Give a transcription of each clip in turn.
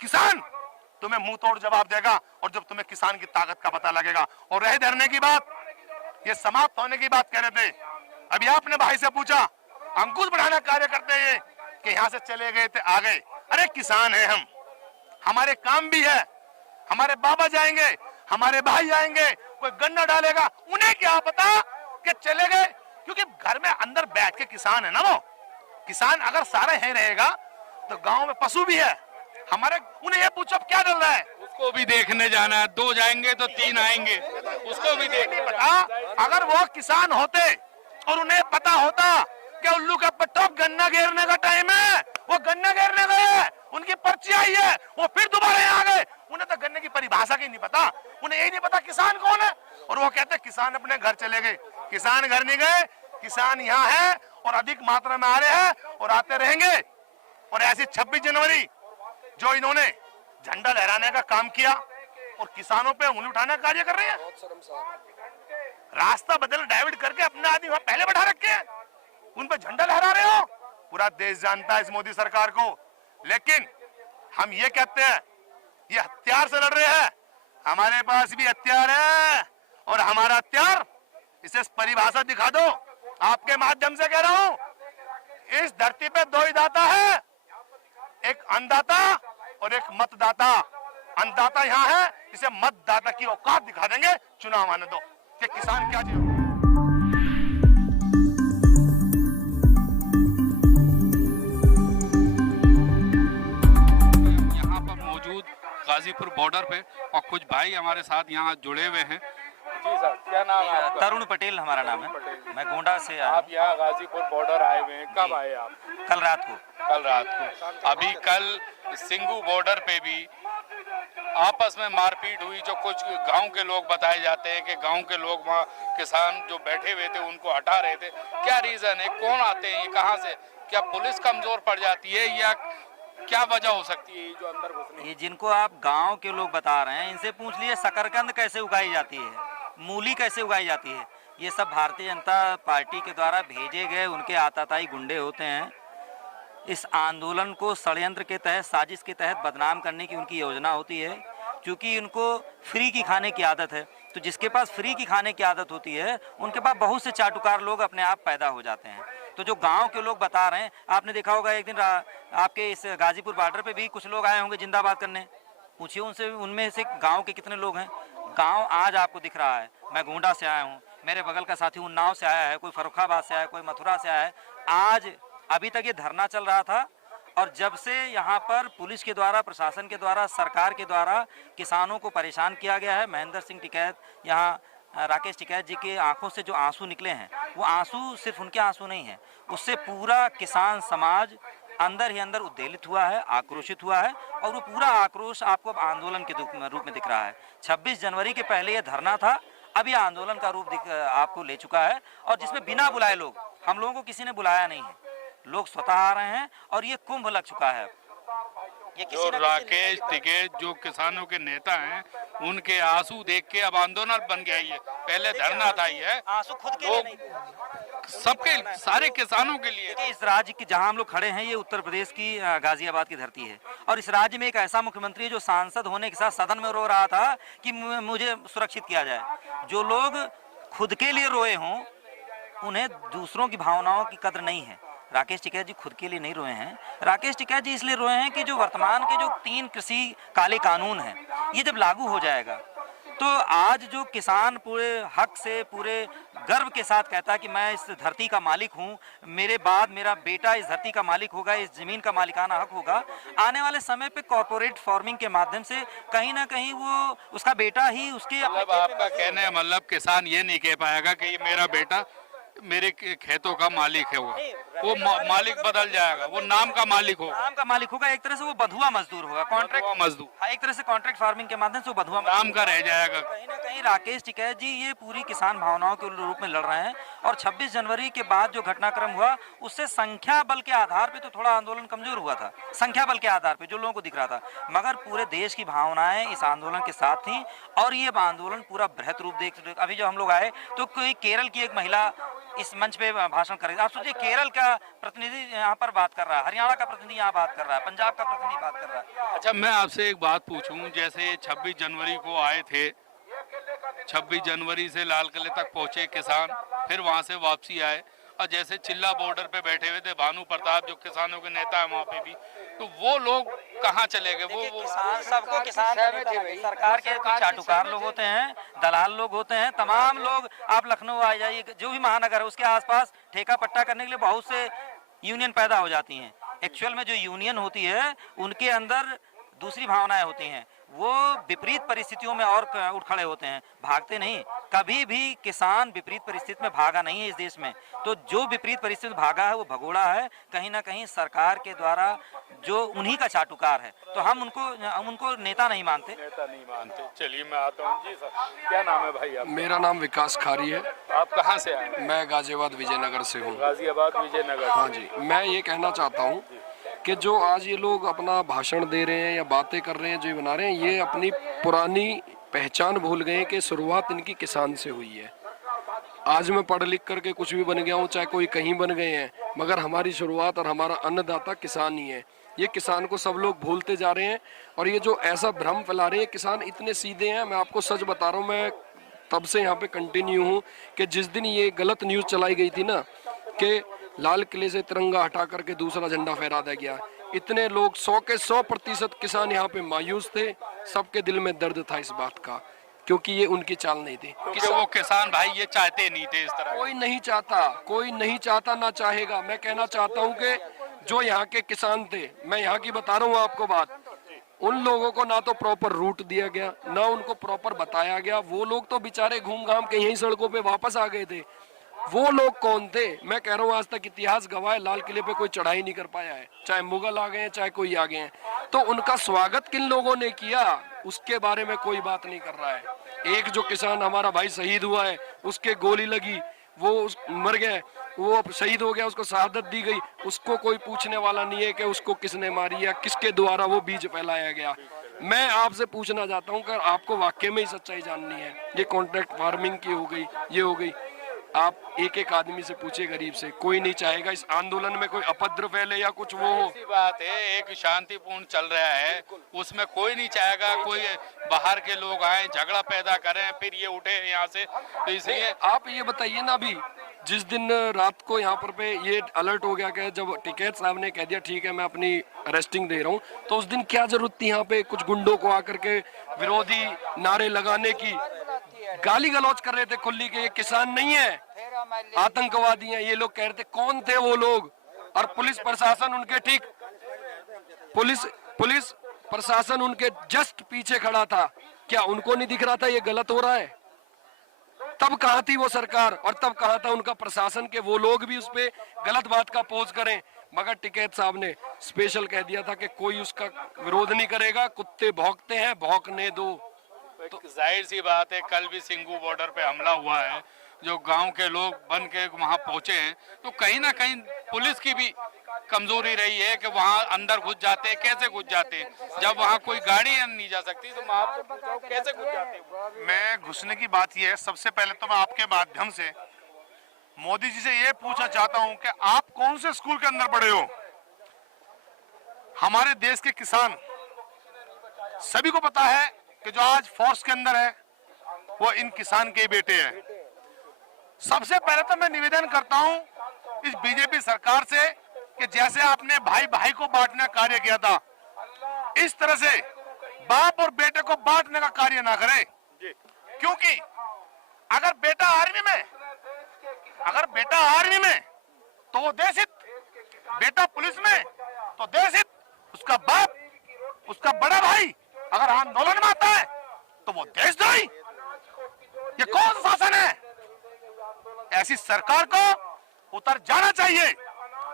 किसान तुम्हें मुंह तोड़ जवाब देगा और जब तुम्हें किसान की ताकत का पता लगेगा। और रहे धरने की बात, ये समाप्त होने की बात कह रहे थे। अभी आपने भाई से पूछा अंकुश बढ़ाना कार्य करते हैं कि यहां से चले गए थे आ गए। अरे किसान है हम, हमारे काम भी है, हमारे बाबा जाएंगे, हमारे भाई आएंगे, कोई गन्ना डालेगा, उन्हें क्या पता कि चले गए, क्योंकि घर में अंदर बैठ के किसान है ना। वो किसान अगर सारे है रहेगा तो गांव में पशु भी है हमारे। उन्हें ये पूछो क्या डर रहा है, उसको भी देखने जाना है, 2 जाएंगे तो 3 आएंगे, उसको भी देखने पता। अगर वो किसान होते और उन्हें पता होता कि उल्लू का पट्टो गन्ना घेरने का टाइम है, वो गन्ना घेरने गए, उनकी पर्ची आई है, वो फिर दोबारा यहाँ आ गए। उन्हें तो गन्ने की परिभाषा की नहीं पता, उन्हें यही नहीं पता किसान कौन है। और वो कहते किसान अपने घर चले गए। किसान घर नहीं गए, किसान यहाँ है और अधिक मात्रा में आ रहे हैं और आते रहेंगे। और ऐसी 26 जनवरी जो इन्होंने झंडा लहराने का काम किया और किसानों पे उंगली उठाने का कार्य कर रहे हैं, रास्ता बदल डाइवर्ट करके अपने आदमी वहां पहले बैठा रखे हैं, उन पर झंडा लहरा रहे हो। पूरा देश जानता है इस मोदी सरकार को। लेकिन हम ये कहते हैं ये हथियार से लड़ रहे हैं, हमारे पास भी हथियार है और हमारा हथियार, इसे परिभाषा दिखा दो। आपके माध्यम से कह रहा हूं, इस धरती पे 2 ही दाता है, एक अन्नदाता और एक मतदाता। अन्नदाता यहाँ है, इसे मतदाता की औकात दिखा देंगे, चुनाव आने दो कि किसान क्या चाहिए। यहाँ पर मौजूद गाजीपुर बॉर्डर पे और कुछ भाई हमारे साथ यहाँ जुड़े हुए हैं। जी सर, क्या नाम है आपका? तरुण पटेल हमारा नाम है। मैं गोंडा से आया। आप यहाँ गाजीपुर बॉर्डर आए हुए हैं, कब आए आप? कल रात को। कल रात को। अभी कल सिंगू बॉर्डर पे भी आपस में मारपीट हुई, जो कुछ गांव के लोग बताए जाते हैं कि गांव के लोग वहाँ किसान जो बैठे हुए थे उनको हटा रहे थे। क्या रीजन है, कौन आते हैं, ये कहाँ से? क्या पुलिस कमजोर पड़ जाती है या क्या वजह हो सकती है जो अंदर घुसने? ये जिनको आप गांव के लोग बता रहे हैं, इनसे पूछ लिए शकरकंद कैसे उगाई जाती है, मूली कैसे उगाई जाती है। ये सब भारतीय जनता पार्टी के द्वारा भेजे गए उनके आताताई गुंडे होते हैं। इस आंदोलन को षड्यंत्र के तहत, साजिश के तहत बदनाम करने की उनकी योजना होती है, क्योंकि उनको फ्री की खाने की आदत है। तो जिसके पास फ्री की खाने की आदत होती है, उनके पास बहुत से चाटुकार लोग अपने आप पैदा हो जाते हैं। तो जो गांव के लोग बता रहे हैं, आपने देखा होगा एक दिन आपके इस गाजीपुर बॉर्डर पे भी कुछ लोग आए होंगे जिंदाबाद करने। पूछिए उनसे, उनमें से गाँव के कितने लोग हैं। गाँव आज आपको दिख रहा है। मैं गोंडा से आया हूँ, मेरे बगल का साथी उन्नाव से आया है, कोई फर्रुखाबाद से आया है, कोई मथुरा से आया है। आज अभी तक ये धरना चल रहा था और जब से यहाँ पर पुलिस के द्वारा, प्रशासन के द्वारा, सरकार के द्वारा किसानों को परेशान किया गया है। महेंद्र सिंह टिकैत, यहाँ राकेश टिकैत जी के आंखों से जो आंसू निकले हैं, वो आंसू सिर्फ उनके आंसू नहीं हैं, उससे पूरा किसान समाज अंदर ही अंदर उद्वेलित हुआ है, आक्रोशित हुआ है। और वो पूरा आक्रोश आपको अब आंदोलन के रूप में दिख रहा है। 26 जनवरी के पहले ये धरना था, अब ये आंदोलन का रूप आपको ले चुका है। और जिसमें बिना बुलाए लोग, हम लोगों को किसी ने बुलाया नहीं है, लोग स्वतः आ रहे हैं और ये कुंभ लग चुका है। ये जो राकेश टिकैत जो किसानों के नेता हैं, उनके आंसू देख के अब आंदोलन बन गया। ये पहले धरना था, ये आंसू खुद के लिए नहीं, सबके, सारे किसानों के लिए। इस राज्य की जहां हम लोग खड़े हैं, ये उत्तर प्रदेश की गाजियाबाद की धरती है। और इस राज्य में एक ऐसा मुख्यमंत्री है जो सांसद होने के साथ सदन में रो रहा था कि मुझे सुरक्षित किया जाए। जो लोग खुद के लिए रोए हों, उन्हें दूसरों की भावनाओं की कद्र नहीं है। राकेश टिकैत जी खुद के लिए नहीं रोए हैं। राकेश टिकैत जी इसलिए रोए हैं कि जो वर्तमान के जो 3 कृषि काले कानून हैं, ये जब लागू हो जाएगा तो आज जो किसान पूरे हक से, पूरे गर्व के साथ कहता है कि मैं इस धरती का मालिक हूँ, मेरे बाद मेरा बेटा इस धरती का मालिक होगा, इस जमीन का मालिकाना हक होगा। आने वाले समय पे कॉर्पोरेट फार्मिंग के माध्यम से कहीं ना कहीं वो उसका बेटा ही उसके, मतलब आपका कहने मतलब किसान ये नहीं कह पाएगा कि ये मेरा बेटा मेरे खेतों का मालिक है, वो मालिक बदल जाएगा, वो नाम का मालिक होगा। नाम का मालिक होगा, एक तरह से वो बधुआ मजदूर होगा, कॉन्ट्रैक्ट मजदूर। हाँ, एक तरह से कॉन्ट्रैक्ट फार्मिंग के माध्यम से वो बधुआ नाम का रह जाएगा। कहीं ना कहीं राकेश टिकैत जी ये पूरी किसान भावनाओं के रूप में लड़ रहे हैं। और 26 जनवरी के बाद जो घटनाक्रम हुआ, उससे संख्या बल के आधार पे तो थोड़ा आंदोलन कमजोर हुआ था, संख्या बल के आधार पे जो लोगों को दिख रहा था, मगर पूरे देश की भावनाएं इस आंदोलन के साथ थी। और ये आंदोलन पूरा बृहत रूप देख, अभी जो हम लोग आए तो कोई केरल की एक महिला इस मंच पे भाषण करेंगे। आप सोचिए केरल का प्रतिनिधि यहाँ पर बात कर रहा है, हरियाणा का प्रतिनिधि यहाँ बात कर रहा है, पंजाब का प्रतिनिधि बात कर रहा है। अच्छा, मैं आपसे एक बात पूछूं, जैसे 26 जनवरी को आए थे, 26 जनवरी से लाल किले तक पहुंचे किसान, फिर वहां से वापसी आए, और जैसे चिल्ला बॉर्डर पे बैठे हुए थे भानु प्रताप जो किसानों के नेता है वहाँ पे भी, तो वो लोग कहाँ चले गए? वो किसान सबको किसान सरकार के कुछ चाटुकार लोग होते हैं, दलाल लोग होते हैं, तमाम लोग। आप लखनऊ आ जाइए, जो भी महानगर है उसके आसपास ठेका पट्टा करने के लिए बहुत से यूनियन पैदा हो जाती हैं। एक्चुअल में जो यूनियन होती है उनके अंदर दूसरी भावनाएं होती हैं, वो विपरीत परिस्थितियों में और उठ खड़े होते हैं, भागते नहीं। कभी भी किसान विपरीत परिस्थिति में भागा नहीं है इस देश में। तो जो विपरीत परिस्थिति में भागा है वो भगोड़ा है कहीं ना कहीं सरकार के द्वारा, जो उन्हीं का चाटुकार है। तो हम उनको नेता नहीं मानते। चलिए मैं आता हूँ। जी सर, क्या नाम है भाई आप? मेरा नाम विकास खारी है। आप कहाँ से आए? मैं गाजियाबाद विजयनगर से हूँ। गाजियाबाद विजयनगर। हाँ जी, मैं ये कहना चाहता हूँ कि जो आज ये लोग अपना भाषण दे रहे हैं या बातें कर रहे हैं, जो ये बना रहे हैं, ये अपनी पुरानी पहचान भूल गए कि शुरुआत इनकी किसान से हुई है। आज मैं पढ़ लिख करके कुछ भी बन गया हूँ, चाहे कोई कहीं बन गए हैं, मगर हमारी शुरुआत और हमारा अन्नदाता किसान ही है। ये किसान को सब लोग भूलते जा रहे हैं, और ये जो ऐसा भ्रम फैला रहे हैं, किसान इतने सीधे हैं। मैं आपको सच बता रहा हूँ, मैं तब से यहाँ पे कंटिन्यू हूँ कि जिस दिन ये गलत न्यूज़ चलाई गई थी ना कि लाल किले से तिरंगा हटा करके दूसरा झंडा फहरा दिया गया, इतने लोग 100 के 100% किसान यहाँ पे मायूस थे। सबके दिल में दर्द था इस बात का, क्योंकि ये उनकी चाल नहीं थी। क्योंकि वो किसान भाई ये चाहते नहीं थे इस तरह। कोई नहीं चाहता, ना चाहेगा। मैं कहना चाहता हूँ कि जो यहाँ के किसान थे, मैं यहाँ की बता रहा हूँ आपको बात, उन लोगों को ना तो प्रॉपर रूट दिया गया, ना उनको प्रॉपर बताया गया। वो लोग तो बेचारे घूम घाम के यहीं सड़कों पे वापस आ गए थे। वो लोग कौन थे? मैं कह रहा हूँ आज तक इतिहास गवाह है, लाल किले पे कोई चढ़ाई नहीं कर पाया है, चाहे मुगल आ गए हैं, चाहे कोई आ गए हैं। तो उनका स्वागत किन लोगों ने किया, उसके बारे में कोई बात नहीं कर रहा है। एक जो किसान हमारा भाई शहीद हुआ है, उसके गोली लगी, वो मर गया, वो शहीद हो गया, उसको शहादत दी गई, उसको कोई पूछने वाला नहीं है कि उसको किसने मारी या किसके द्वारा वो बीज फैलाया गया। मैं आपसे पूछना चाहता हूँ कि आपको वाकई में ही सच्चाई जाननी है, ये कॉन्ट्रैक्ट फार्मिंग की हो गई, ये हो गई, आप एक एक आदमी से पूछे, गरीब से, कोई नहीं चाहेगा इस आंदोलन में कोई अपद्र फैले या कुछ वो हो। ऐसी बात है, एक शांतिपूर्ण चल रहा है, उसमें कोई नहीं चाहेगा कोई बाहर के लोग आए झगड़ा पैदा करें फिर ये उठे यहाँ से। तो इसलिए आप ये बताइए ना, अभी जिस दिन रात को यहाँ पर पे ये अलर्ट हो गया कि जब टिकैत साहब ने कह दिया ठीक है मैं अपनी अरेस्टिंग दे रहा हूँ, तो उस दिन क्या जरूरत थी यहाँ पे कुछ गुंडों को आकर के विरोधी नारे लगाने की? गाली गलौज कर रहे थे खुली के ये किसान नहीं है, आतंकवादी हैं। ये लोग कह रहे थे, कौन थे वो लोग? और पुलिस प्रशासन उनके ठीक, पुलिस प्रशासन उनके जस्ट पीछे खड़ा था। क्या उनको नहीं दिख रहा था ये गलत हो रहा है? तब कहाँ थी वो सरकार और तब कहाँ था उनका प्रशासन के वो लोग भी उस पे गलत बात का पोज करें? मगर टिकैत साहब ने स्पेशल कह दिया था कि कोई उसका विरोध नहीं करेगा, कुत्ते भौंकते हैं, भौंकने दो। तो जाहिर सी बात है, कल भी सिंगू बॉर्डर पे हमला हुआ है, जो गांव के लोग बन के वहां पहुंचे हैं, तो कहीं ना कहीं पुलिस की भी कमजोरी रही है कि वहां अंदर घुस जाते हैं। कैसे घुस जाते हैं जब वहां कोई गाड़ी नहीं जा सकती? तो मैं आपसे पूछ रहा हूं कैसे घुस जाते हैं? मैं घुसने की बात यह है, सबसे पहले तो मैं आपके माध्यम से मोदी जी से ये पूछना चाहता हूं कि आप कौन से स्कूल के अंदर पढ़े हो? हमारे देश के किसान सभी को पता है कि जो आज फोर्स के अंदर है वो इन किसान के बेटे हैं। सबसे पहले तो मैं निवेदन करता हूं इस बीजेपी सरकार से कि जैसे आपने भाई भाई को बांटने का कार्य किया था, इस तरह से बाप और बेटे को बांटने का कार्य ना करे। क्योंकि अगर बेटा आर्मी में तो वो देशहित, बेटा पुलिस में तो देशहित, उसका बाप, उसका बड़ा भाई अगर आंदोलन में आता है तो वो देशद्रोही। ये कौन सा शासन है? ऐसी सरकार को उतर जाना चाहिए।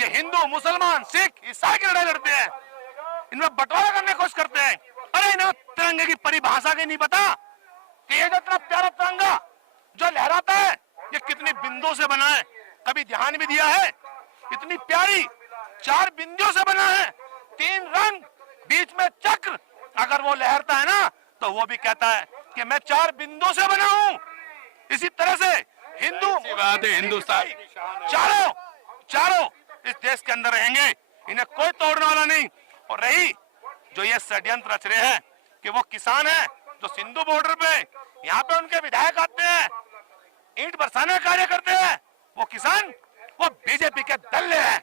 ये हिंदू, मुसलमान, सिख, ईसाई की लड़ाई लड़ते हैं, इनमें बंटवारा करने की कोशिश करते हैं। अरे इन्हें तिरंगे की परिभाषा की नहीं पता कि ये जो इतना प्यारा तिरंगा जो लहराता है ये कितनी बिंदुओं से बना है? कभी ध्यान भी दिया है? इतनी प्यारी 4 बिंदुओं से बना है, 3 रंग, बीच में चक्र। अगर वो लहरता है ना तो वो भी कहता है कि मैं 4 बिंदुओं से बना हूं। इसी तरह से हिंदू ऐसी बात है, हिंदुस्तान चारों इस देश के अंदर रहेंगे, इन्हें कोई तोड़ने वाला नहीं। और रही जो ये षड्यंत्र रच रहे हैं कि वो किसान है जो सिंधु बॉर्डर पे यहाँ पे उनके विधायक आते हैं, ईंट बरसाने कार्य करते हैं, वो किसान वो बीजेपी के दल्ले हैं।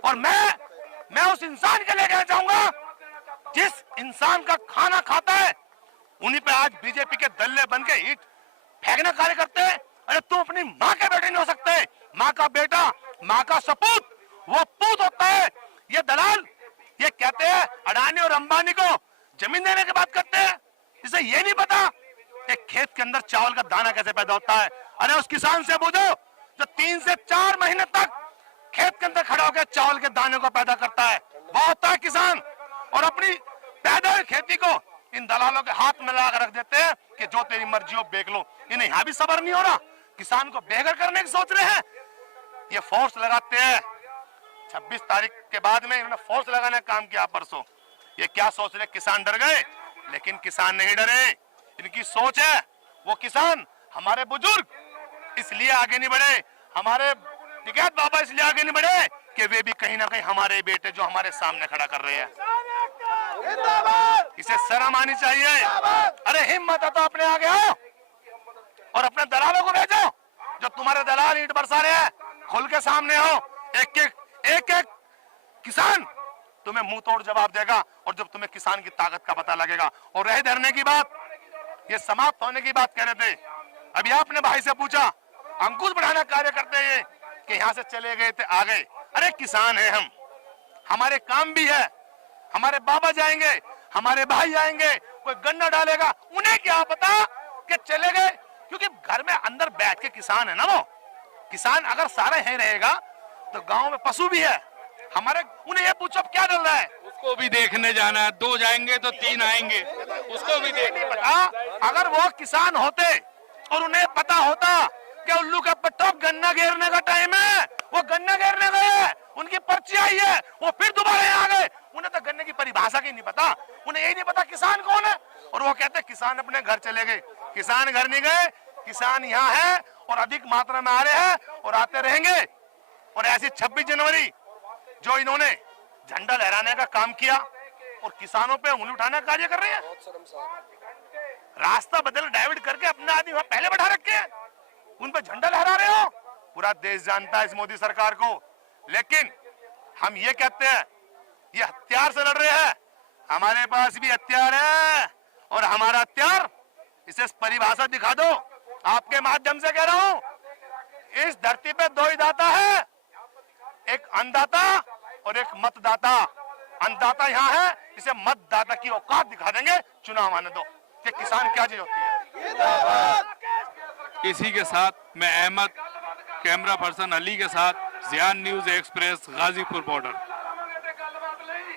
और मैं उस इंसान के लिए कहना चाहूंगा जिस इंसान का खाना खाता है उन्हीं पे आज बीजेपी के दल्ले बन के ईंट फेंकना कार्य करते हैं। अरे तुम अपनी माँ के बेटे नहीं हो सकते, माँ का बेटा, माँ का सपूत वो पूत होता है। ये दलाल ये कहते हैं अडानी और अंबानी को जमीन देने की बात करते हैं, इसे ये नहीं पता एक खेत के अंदर चावल का दाना कैसे पैदा होता है। अरे उस किसान से पूछो जो 3 से 4 महीने तक खेत के अंदर खड़ा होकर चावल के दाने को पैदा करता है, वो होता है किसान। और अपनी पैदा हुई खेती को इन दलालों के हाथ में लगा रख देते हैं कि जो तेरी मर्जी हो बेच लो। इन्हें यहाँ भी सबर नहीं हो रहा, किसान को बेघर करने की सोच रहे हैं। ये फोर्स लगाते हैं, 26 तारीख के बाद में इन्होंने फोर्स लगाने का काम किया परसों। ये क्या सोच रहे, किसान डर गए, लेकिन किसान नहीं डरे। इनकी सोच है वो किसान हमारे बुजुर्ग इसलिए आगे नहीं बढ़े, हमारे टिकैत बाबा इसलिए आगे नहीं बढ़े कि वे भी कहीं ना कहीं हमारे बेटे जो हमारे सामने खड़ा कर रहे हैं, इसे शर्म आनी चाहिए। अरे हिम्मत है तो अपने आगे आओ और अपने दलालों को भेजो जो तुम्हारे दलाल ईंट बरसा रहे हैं, खुल के सामने आओ। एक एक किसान तुम्हें मुंह तोड़ जवाब देगा और जब तुम्हें किसान की ताकत का पता लगेगा। और रहे धरने की बात, ये समाप्त होने की बात कह रहे थे, अभी आपने भाई से पूछा अंकुश बढ़ाना कार्य करते हैं कि यहाँ से चले गए थे आ गए। अरे किसान है हम, हमारे काम भी है, हमारे बाबा जाएंगे, हमारे भाई जाएंगे, कोई गन्ना डालेगा, उन्हें क्या पता कि चले गए, क्योंकि घर में अंदर बैठ के किसान है ना। वो किसान अगर सारे है रहेगा तो गांव में पशु भी है हमारे, उन्हें ये पूछो अब क्या डर रहा है। उसको भी देखने जाना है, 2 जाएंगे तो 3 आएंगे, उसको भी देखने पता। अगर वो किसान होते और उन्हें पता होता कि उल्लू का पट्टा गन्ना घेरने का टाइम है, वो गन्ना घेरने गए, उनकी पर्ची आई है, वो फिर दोबारा यहाँ आ गए। उन्हें तो गन्ने की परिभाषा की नहीं पता, उन्हें यही नहीं पता किसान कौन है। और वो कहते किसान अपने घर चले गए, किसान घर नहीं गए, किसान यहाँ है और अधिक मात्रा में आ रहे हैं और आते रहेंगे। और ऐसी 26 जनवरी जो इन्होंने झंडा लहराने का काम किया और किसानों पे उंगली उठाने का कार्य कर रहे हैं, रास्ता बदल डाइवर्ट करके अपने आदमी वहां पहले बैठा रखे हैं, उन पर झंडा लहरा रहे हो। पूरा देश जानता है इस मोदी सरकार को, लेकिन हम ये कहते हैं ये हथियार से लड़ रहे हैं, हमारे पास भी हथियार है और हमारा हथियार, इसे परिभाषा दिखा दो। आपके माध्यम से कह रहा हूं, इस धरती पे 2 ही दाता है, एक अन्नदाता और एक मतदाता। अन्नदाता यहाँ है, इसे मतदाता की औकात दिखा देंगे, चुनाव आने दो कि किसान क्या चीज होती है। इसी के साथ मैं अहमद, कैमरा पर्सन अली के साथ, ज़ियान न्यूज़ एक्सप्रेस, गाजीपुर बॉर्डर।